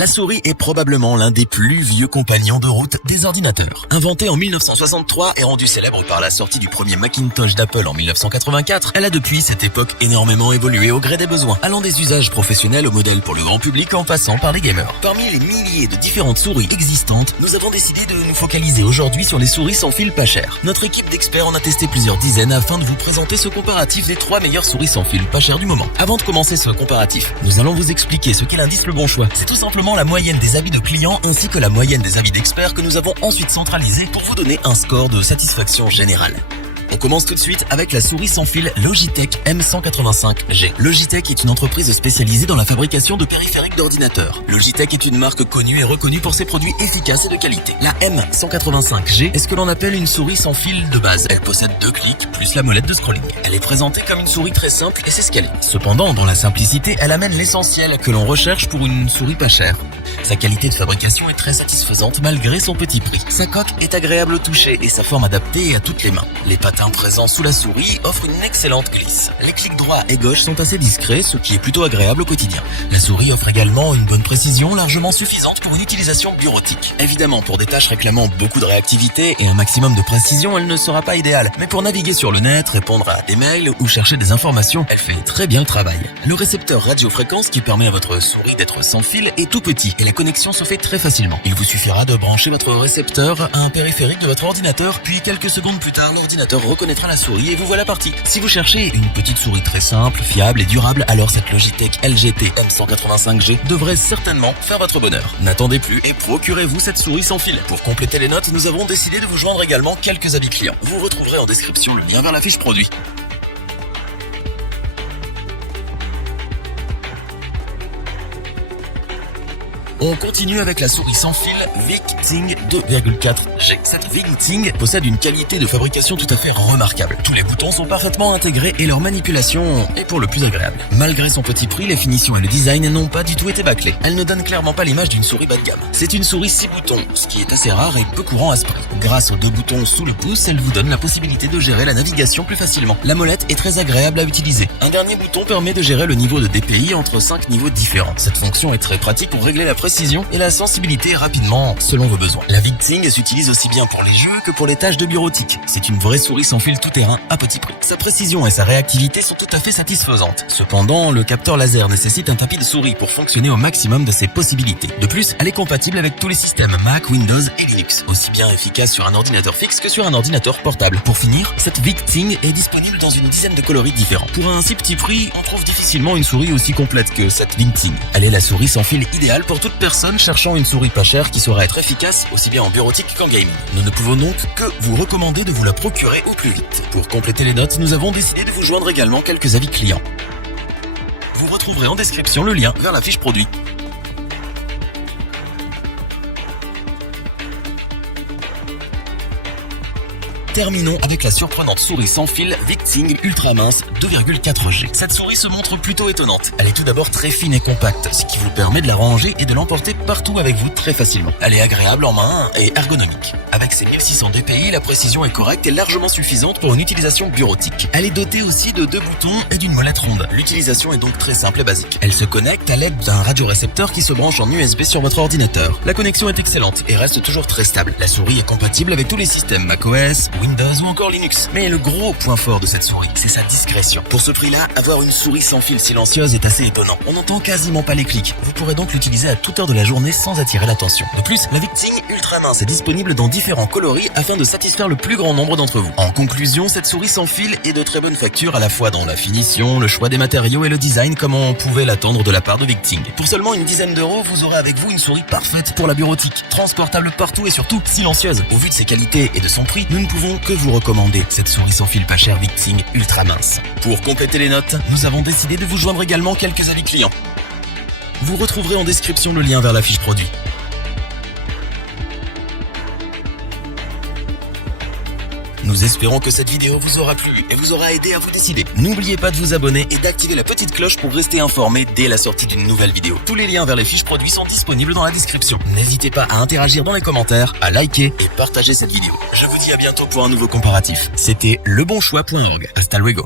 La souris est probablement l'un des plus vieux compagnons de route des ordinateurs. Inventée en 1963 et rendue célèbre par la sortie du premier Macintosh d'Apple en 1984, elle a depuis cette époque énormément évolué au gré des besoins, allant des usages professionnels au modèle pour le grand public en passant par les gamers. Parmi les milliers de différentes souris existantes, nous avons décidé de nous focaliser aujourd'hui sur les souris sans fil pas chères. Notre équipe d'experts en a testé plusieurs dizaines afin de vous présenter ce comparatif des 3 meilleures souris sans fil pas chères du moment. Avant de commencer ce comparatif, nous allons vous expliquer ce qu'est l'indice Le Bon Choix. C'est tout simplement la moyenne des avis de clients ainsi que la moyenne des avis d'experts que nous avons ensuite centralisé pour vous donner un score de satisfaction générale. On commence tout de suite avec la souris sans fil Logitech M185G. Logitech est une entreprise spécialisée dans la fabrication de périphériques d'ordinateurs. Logitech est une marque connue et reconnue pour ses produits efficaces et de qualité. La M185G est ce que l'on appelle une souris sans fil de base. Elle possède 2 clics plus la molette de scrolling. Elle est présentée comme une souris très simple et c'est ce qu'elle est. Cependant, dans la simplicité, elle amène l'essentiel que l'on recherche pour une souris pas chère. Sa qualité de fabrication est très satisfaisante malgré son petit prix. Sa coque est agréable au toucher et sa forme adaptée à toutes les mains. Les patins présents sous la souris offrent une excellente glisse. Les clics droit et gauche sont assez discrets, ce qui est plutôt agréable au quotidien. La souris offre également une bonne précision largement suffisante pour une utilisation bureautique. Évidemment, pour des tâches réclamant beaucoup de réactivité et un maximum de précision, elle ne sera pas idéale. Mais pour naviguer sur le net, répondre à des mails ou chercher des informations, elle fait très bien le travail. Le récepteur radiofréquence qui permet à votre souris d'être sans fil est tout petit et la connexion se fait très facilement. Il vous suffira de brancher votre récepteur à un périphérique de votre ordinateur, puis quelques secondes plus tard, l'ordinateur reconnaîtra la souris et vous voilà parti. Si vous cherchez une petite souris très simple, fiable et durable, alors cette Logitech LGT M185G devrait certainement faire votre bonheur. N'attendez plus et procurez-vous cette souris sans fil. Pour compléter les notes, nous avons décidé de vous joindre également quelques avis clients. Vous retrouverez en description le lien vers la fiche produit. On continue avec la souris sans fil VicTing 2.4G. Cette VicTing possède une qualité de fabrication tout à fait remarquable. Tous les boutons sont parfaitement intégrés et leur manipulation est pour le plus agréable. Malgré son petit prix, les finitions et le design n'ont pas du tout été bâclés. Elle ne donne clairement pas l'image d'une souris bas de gamme. C'est une souris 6 boutons, ce qui est assez rare et peu courant à ce prix. Grâce aux 2 boutons sous le pouce, elle vous donne la possibilité de gérer la navigation plus facilement. La molette est très agréable à utiliser. Un dernier bouton permet de gérer le niveau de DPI entre 5 niveaux différents. Cette fonction est très pratique pour régler la précision et la sensibilité rapidement selon vos besoins. La VicTing s'utilise aussi bien pour les jeux que pour les tâches de bureautique. C'est une vraie souris sans fil tout-terrain à petit prix. Sa précision et sa réactivité sont tout à fait satisfaisantes. Cependant, le capteur laser nécessite un tapis de souris pour fonctionner au maximum de ses possibilités. De plus, elle est compatible avec tous les systèmes Mac, Windows et Linux, aussi bien efficace sur un ordinateur fixe que sur un ordinateur portable. Pour finir, cette VicTing est disponible dans une dizaine de coloris différents. Pour un si petit prix, on trouve difficilement une souris aussi complète que cette VicTing. Elle est la souris sans fil idéale pour toute personne cherchant une souris pas chère qui saura être efficace aussi bien en bureautique qu'en gaming. Nous ne pouvons donc que vous recommander de vous la procurer au plus vite. Pour compléter les notes, nous avons décidé de vous joindre également quelques avis clients. Vous retrouverez en description le lien vers la fiche produit. Terminons avec la surprenante souris sans fil VicTing Ultra Mince 2.4G. Cette souris se montre plutôt étonnante. Elle est tout d'abord très fine et compacte, ce qui vous permet de la ranger et de l'emporter partout avec vous très facilement. Elle est agréable en main et ergonomique. Avec ses 1600 dpi, la précision est correcte et largement suffisante pour une utilisation bureautique. Elle est dotée aussi de 2 boutons et d'une molette ronde. L'utilisation est donc très simple et basique. Elle se connecte à l'aide d'un radiorécepteur qui se branche en USB sur votre ordinateur. La connexion est excellente et reste toujours très stable. La souris est compatible avec tous les systèmes macOS, Windows ou encore Linux. Mais le gros point fort de cette souris, c'est sa discrétion. Pour ce prix-là, avoir une souris sans fil silencieuse est assez étonnant. On n'entend quasiment pas les clics. Vous pourrez donc l'utiliser à toute heure de la journée sans attirer l'attention. De plus, la VicTing Ultra Mince est disponible dans différents coloris afin de satisfaire le plus grand nombre d'entre vous. En conclusion, cette souris sans fil est de très bonne facture à la fois dans la finition, le choix des matériaux et le design comme on pouvait l'attendre de la part de VicTing. Pour seulement une dizaine d'euros, vous aurez avec vous une souris parfaite pour la bureautique, transportable partout et surtout silencieuse. Au vu de ses qualités et de son prix, nous ne pouvons que vous recommander cette souris sans fil pas chère VicTing Ultra Mince. Pour compléter les notes, nous avons décidé de vous joindre également quelques avis clients. Vous retrouverez en description le lien vers la fiche produit. Nous espérons que cette vidéo vous aura plu et vous aura aidé à vous décider. N'oubliez pas de vous abonner et d'activer la petite cloche pour rester informé dès la sortie d'une nouvelle vidéo. Tous les liens vers les fiches produits sont disponibles dans la description. N'hésitez pas à interagir dans les commentaires, à liker et partager cette vidéo. Je vous dis à bientôt pour un nouveau comparatif. C'était lebonchoix.org. Hasta luego.